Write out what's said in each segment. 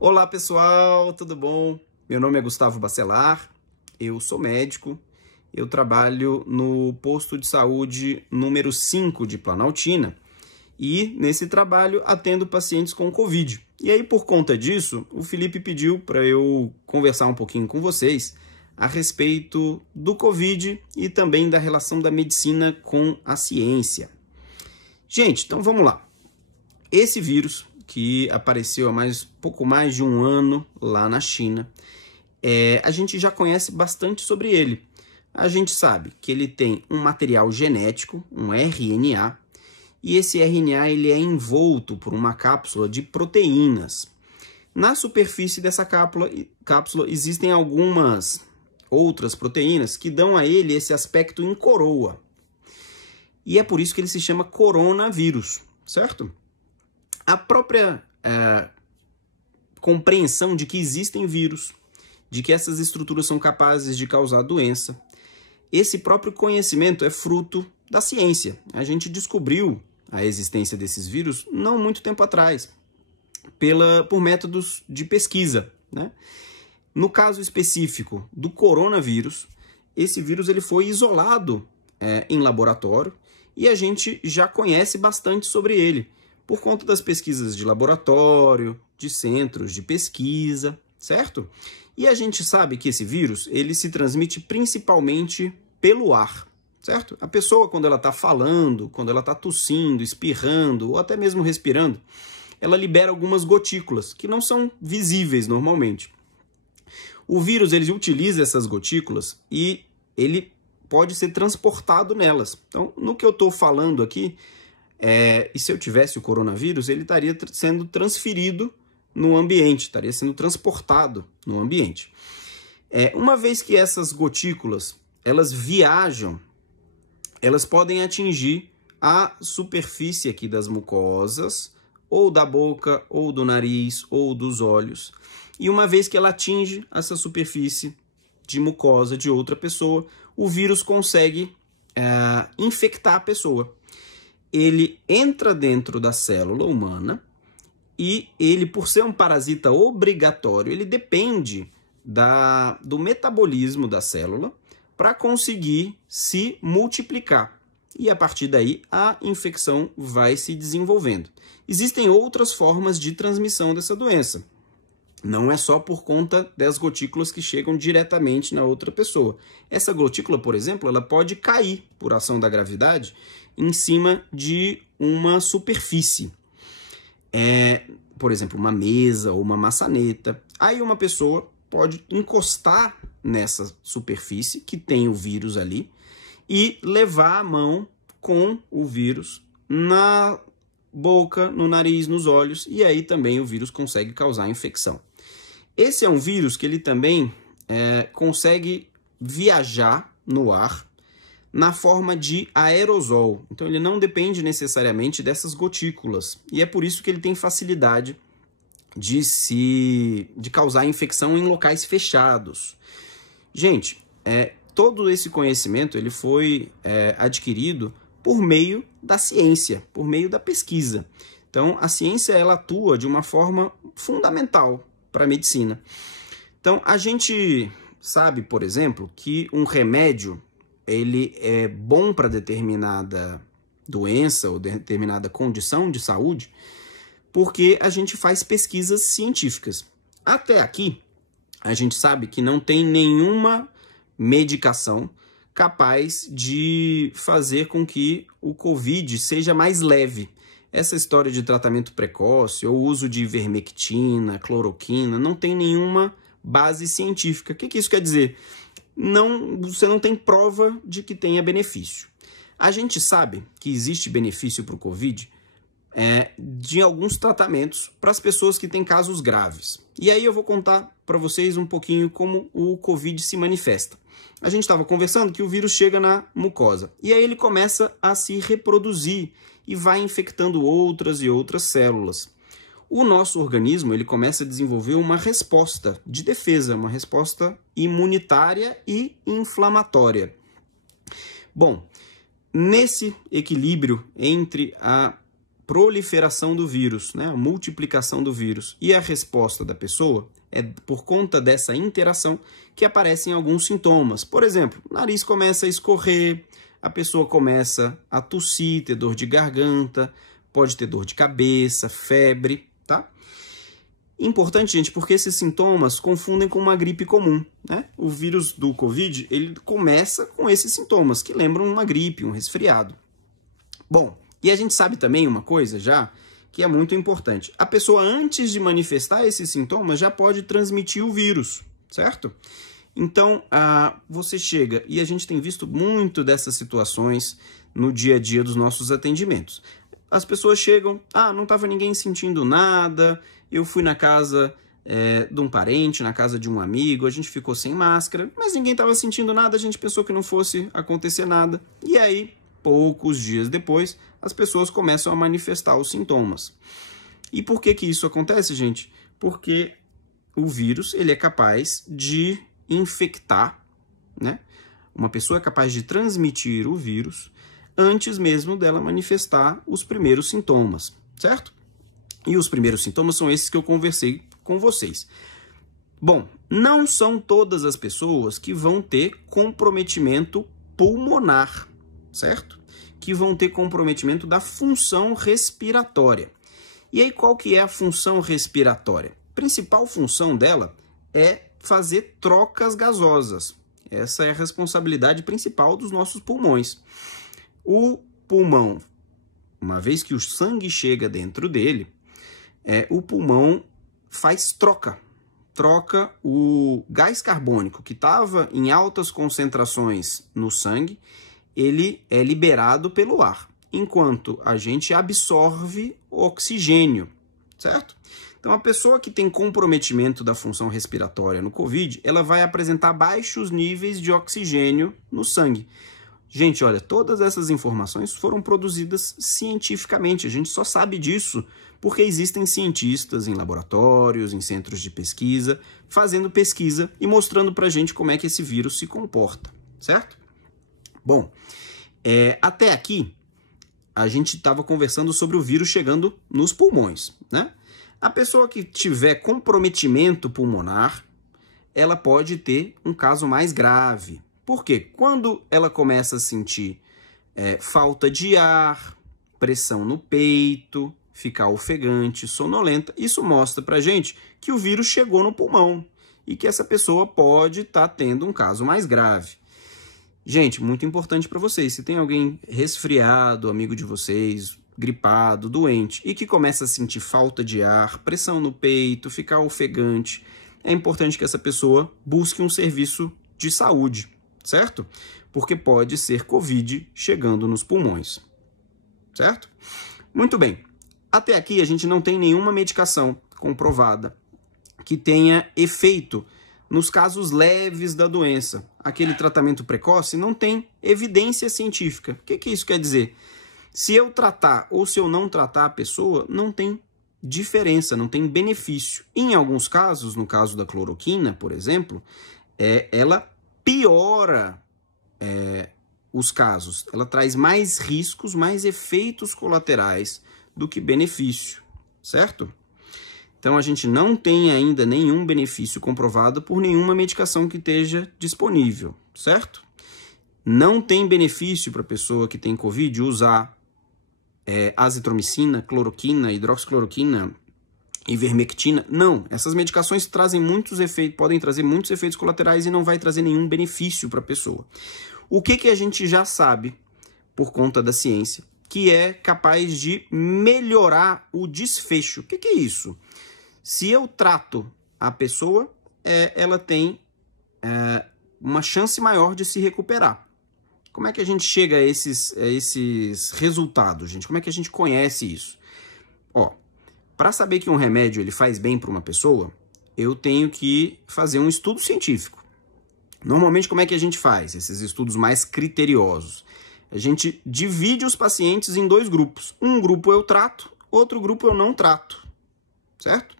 Olá pessoal, tudo bom? Meu nome é Gustavo Bacelar, eu sou médico, eu trabalho no posto de saúde número 5 de Planaltina e nesse trabalho atendo pacientes com Covid. E aí por conta disso, o Felipe pediu para eu conversar um pouquinho com vocês a respeito do Covid e também da relação da medicina com a ciência. Gente, então vamos lá. Esse vírus que apareceu há pouco mais de um ano lá na China, a gente já conhece bastante sobre ele. A gente sabe que ele tem um material genético, um RNA, e esse RNA ele é envolto por uma cápsula de proteínas. Na superfície dessa cápsula existem algumas outras proteínas que dão a ele esse aspecto em coroa. E é por isso que ele se chama coronavírus, certo? A própria compreensão de que existem vírus, de que essas estruturas são capazes de causar doença, esse próprio conhecimento é fruto da ciência. A gente descobriu a existência desses vírus não muito tempo atrás, por métodos de pesquisa, né? No caso específico do coronavírus, esse vírus ele foi isolado em laboratório e a gente já conhece bastante sobre ele, por conta das pesquisas de laboratório, de centros de pesquisa, certo? E a gente sabe que esse vírus, ele se transmite principalmente pelo ar, certo? A pessoa, quando ela está falando, quando ela está tossindo, espirrando ou até mesmo respirando, ela libera algumas gotículas que não são visíveis normalmente. O vírus, ele utiliza essas gotículas e ele pode ser transportado nelas. Então, no que eu estou falando aqui, e se eu tivesse o coronavírus, ele estaria sendo transferido no ambiente, estaria sendo transportado no ambiente. Uma vez que essas gotículas, elas viajam, elas podem atingir a superfície aqui das mucosas, ou da boca, ou do nariz, ou dos olhos. E uma vez que ela atinge essa superfície de mucosa de outra pessoa, o vírus consegue infectar a pessoa. Ele entra dentro da célula humana e ele, por ser um parasita obrigatório, ele depende do metabolismo da célula para conseguir se multiplicar. E a partir daí a infecção vai se desenvolvendo. Existem outras formas de transmissão dessa doença. Não é só por conta das gotículas que chegam diretamente na outra pessoa. Essa gotícula, por exemplo, ela pode cair por ação da gravidade em cima de uma superfície. Por exemplo, uma mesa ou uma maçaneta. Aí uma pessoa pode encostar nessa superfície que tem o vírus ali e levar a mão com o vírus na boca, no nariz, nos olhos, e aí também o vírus consegue causar infecção. Esse é um vírus que ele também consegue viajar no ar na forma de aerosol. Então ele não depende necessariamente dessas gotículas. E é por isso que ele tem facilidade de causar infecção em locais fechados. Gente, todo esse conhecimento ele foi adquirido por meio da ciência, por meio da pesquisa. Então a ciência ela atua de uma forma fundamental para a medicina. Então a gente sabe, por exemplo, que um remédio ele é bom para determinada doença ou determinada condição de saúde, porque a gente faz pesquisas científicas. Até aqui, a gente sabe que não tem nenhuma medicação capaz de fazer com que o Covid seja mais leve. Essa história de tratamento precoce ou uso de ivermectina, cloroquina, não tem nenhuma base científica. O que isso quer dizer? Você não tem prova de que tenha benefício. A gente sabe que existe benefício para o Covid de alguns tratamentos para as pessoas que têm casos graves. E aí eu vou contar para vocês um pouquinho como o Covid se manifesta. A gente estava conversando que o vírus chega na mucosa e aí ele começa a se reproduzir e vai infectando outras e outras células. O nosso organismo ele começa a desenvolver uma resposta de defesa, uma resposta imunitária e inflamatória. Bom, nesse equilíbrio entre a proliferação do vírus, né? A multiplicação do vírus. E a resposta da pessoa é por conta dessa interação que aparecem alguns sintomas. Por exemplo, o nariz começa a escorrer, a pessoa começa a tossir, ter dor de garganta, pode ter dor de cabeça, febre, tá? Importante, gente, porque esses sintomas confundem com uma gripe comum, né? O vírus do Covid, ele começa com esses sintomas, que lembram uma gripe, um resfriado. Bom, e a gente sabe também uma coisa já, que é muito importante. A pessoa, antes de manifestar esses sintomas, já pode transmitir o vírus, certo? Então, você chega, e a gente tem visto muito dessas situações no dia a dia dos nossos atendimentos. As pessoas chegam, não estava ninguém sentindo nada, eu fui na casa de um parente, na casa de um amigo, a gente ficou sem máscara, mas ninguém estava sentindo nada, a gente pensou que não fosse acontecer nada. E aí, poucos dias depois, as pessoas começam a manifestar os sintomas. E por que isso acontece, gente? Porque o vírus, ele é capaz de infectar, né? Uma pessoa é capaz de transmitir o vírus antes mesmo dela manifestar os primeiros sintomas, certo? E os primeiros sintomas são esses que eu conversei com vocês. Bom, não são todas as pessoas que vão ter comprometimento pulmonar, certo? Que vão ter comprometimento da função respiratória. E aí, qual que é a função respiratória? A principal função dela é fazer trocas gasosas. Essa é a responsabilidade principal dos nossos pulmões. O pulmão, uma vez que o sangue chega dentro dele, o pulmão faz troca o gás carbônico que estava em altas concentrações no sangue, ele é liberado pelo ar, enquanto a gente absorve oxigênio, certo? Então, a pessoa que tem comprometimento da função respiratória no COVID, ela vai apresentar baixos níveis de oxigênio no sangue. Gente, olha, todas essas informações foram produzidas cientificamente, a gente só sabe disso porque existem cientistas em laboratórios, em centros de pesquisa, fazendo pesquisa e mostrando pra gente como é que esse vírus se comporta, certo? Bom, até aqui a gente estava conversando sobre o vírus chegando nos pulmões, né? A pessoa que tiver comprometimento pulmonar, ela pode ter um caso mais grave. Por quê? Quando ela começa a sentir falta de ar, pressão no peito, ficar ofegante, sonolenta, isso mostra pra gente que o vírus chegou no pulmão e que essa pessoa pode estar tendo um caso mais grave. Gente, muito importante para vocês, se tem alguém resfriado, amigo de vocês, gripado, doente, e que começa a sentir falta de ar, pressão no peito, ficar ofegante, é importante que essa pessoa busque um serviço de saúde, certo? Porque pode ser Covid chegando nos pulmões, certo? Muito bem, até aqui a gente não tem nenhuma medicação comprovada que tenha efeito nos casos leves da doença. Aquele tratamento precoce não tem evidência científica. O que isso quer dizer? Se eu tratar ou se eu não tratar a pessoa, não tem diferença, não tem benefício. Em alguns casos, no caso da cloroquina, por exemplo, ela piora os casos. Ela traz mais riscos, mais efeitos colaterais do que benefício, certo? Então, a gente não tem ainda nenhum benefício comprovado por nenhuma medicação que esteja disponível, certo? Não tem benefício para a pessoa que tem Covid usar azitromicina, cloroquina, hidroxicloroquina, ivermectina. Não, essas medicações trazem muitos efeitos, podem trazer muitos efeitos colaterais e não vai trazer nenhum benefício para a pessoa. O que a gente já sabe, por conta da ciência, que é capaz de melhorar o desfecho? O que é isso? Se eu trato a pessoa, ela tem uma chance maior de se recuperar. Como é que a gente chega a esses resultados, gente? Como é que a gente conhece isso? Para saber que um remédio ele faz bem para uma pessoa, eu tenho que fazer um estudo científico. Normalmente, como é que a gente faz esses estudos mais criteriosos? A gente divide os pacientes em dois grupos. Um grupo eu trato, outro grupo eu não trato, certo?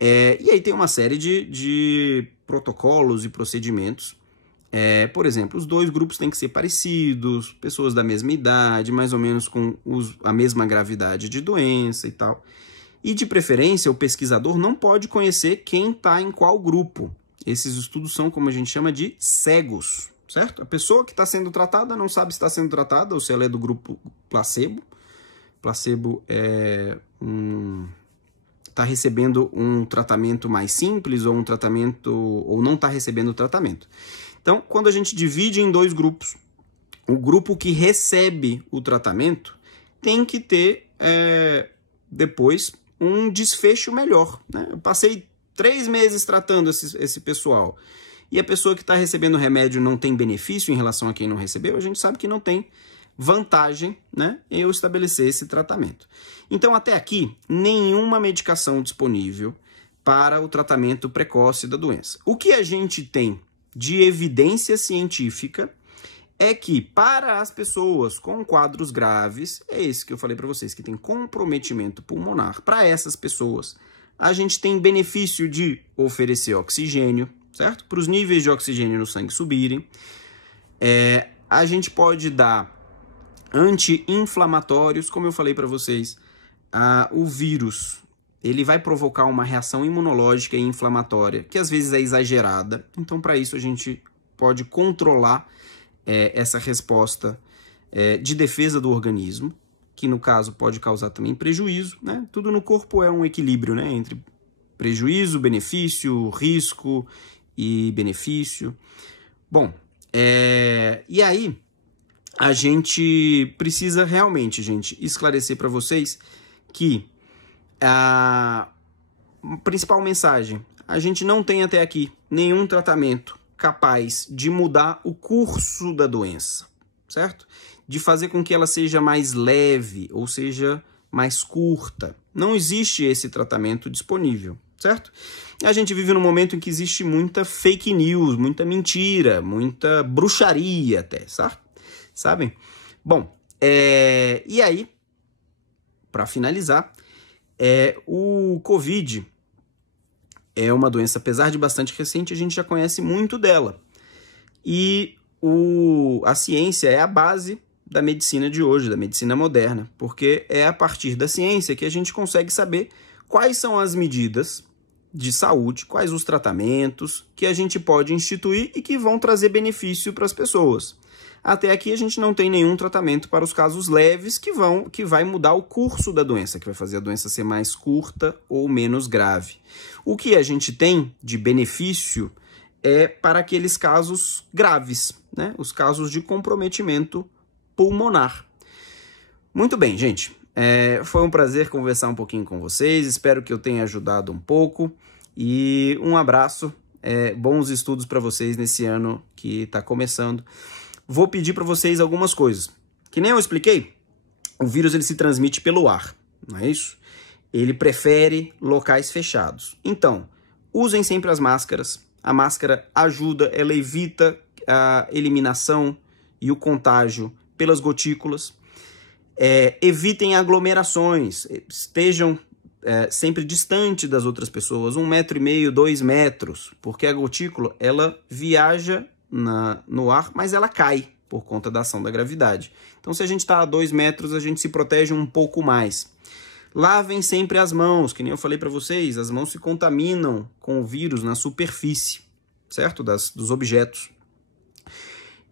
E aí tem uma série de protocolos e procedimentos Por exemplo, os dois grupos têm que ser parecidos, pessoas da mesma idade, mais ou menos com a mesma gravidade de doença e tal. E, de preferência, o pesquisador não pode conhecer quem está em qual grupo. Esses estudos são, como a gente chama, de cegos, certo? A pessoa que está sendo tratada não sabe se está sendo tratada ou se ela é do grupo placebo. Placebo está recebendo um tratamento mais simples ou ou não está recebendo o tratamento. Então, quando a gente divide em dois grupos, o grupo que recebe o tratamento tem que ter depois um desfecho melhor, né? Eu passei 3 meses tratando esse pessoal e a pessoa que está recebendo o remédio não tem benefício em relação a quem não recebeu, a gente sabe que não tem vantagem, né, em eu estabelecer esse tratamento. Então, até aqui, nenhuma medicação disponível para o tratamento precoce da doença. O que a gente tem de evidência científica é que para as pessoas com quadros graves, é esse que eu falei para vocês, que tem comprometimento pulmonar, para essas pessoas, a gente tem benefício de oferecer oxigênio, certo? Para os níveis de oxigênio no sangue subirem. A gente pode dar anti-inflamatórios, como eu falei para vocês. O vírus, ele vai provocar uma reação imunológica e inflamatória, que às vezes é exagerada. Então, para isso, a gente pode controlar essa resposta de defesa do organismo, que no caso pode causar também prejuízo, né? Tudo no corpo é um equilíbrio, né? Entre prejuízo, benefício, risco e benefício. Bom, e aí a gente precisa realmente, gente, esclarecer para vocês que a principal mensagem, a gente não tem até aqui nenhum tratamento capaz de mudar o curso da doença, certo? De fazer com que ela seja mais leve, ou seja, mais curta. Não existe esse tratamento disponível, certo? A gente vive num momento em que existe muita fake news, muita mentira, muita bruxaria até, sabem? Bom, e aí, para finalizar, o Covid é uma doença, apesar de bastante recente, a gente já conhece muito dela. E a ciência é a base da medicina de hoje, da medicina moderna, porque é a partir da ciência que a gente consegue saber quais são as medidas de saúde, quais os tratamentos que a gente pode instituir e que vão trazer benefício para as pessoas. Até aqui a gente não tem nenhum tratamento para os casos leves que vai mudar o curso da doença, que vai fazer a doença ser mais curta ou menos grave. O que a gente tem de benefício é para aqueles casos graves, né? Os casos de comprometimento pulmonar. Muito bem, gente. Foi um prazer conversar um pouquinho com vocês. Espero que eu tenha ajudado um pouco. E um abraço. Bons estudos para vocês nesse ano que está começando. Vou pedir para vocês algumas coisas. Que nem eu expliquei, o vírus ele se transmite pelo ar, não é isso? Ele prefere locais fechados. Então, usem sempre as máscaras. A máscara ajuda, ela evita a eliminação e o contágio pelas gotículas. Evitem aglomerações, estejam sempre distante das outras pessoas, 1,5 metro, 2 metros, porque a gotícula ela viaja no ar, mas ela cai por conta da ação da gravidade. Então, se a gente está a 2 metros, a gente se protege um pouco mais. Lavem sempre as mãos, que nem eu falei para vocês, as mãos se contaminam com o vírus na superfície, certo? Dos objetos.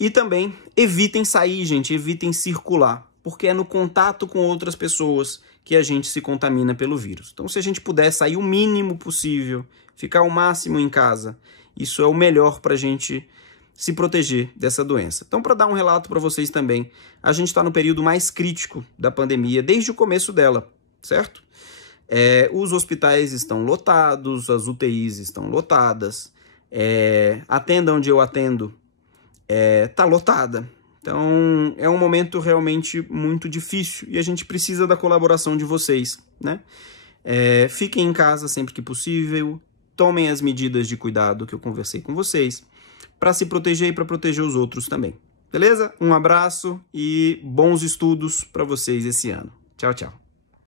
E também evitem sair, gente, evitem circular, porque é no contato com outras pessoas que a gente se contamina pelo vírus. Então, se a gente puder sair o mínimo possível, ficar o máximo em casa, isso é o melhor para a gente se proteger dessa doença. Então, para dar um relato para vocês também, a gente está no período mais crítico da pandemia, desde o começo dela, certo? Os hospitais estão lotados, as UTIs estão lotadas, a tenda onde eu atendo está lotada. Então, é um momento realmente muito difícil e a gente precisa da colaboração de vocês, né? Fiquem em casa sempre que possível, tomem as medidas de cuidado que eu conversei com vocês, para se proteger e para proteger os outros também. Beleza? Um abraço e bons estudos para vocês esse ano. Tchau, tchau.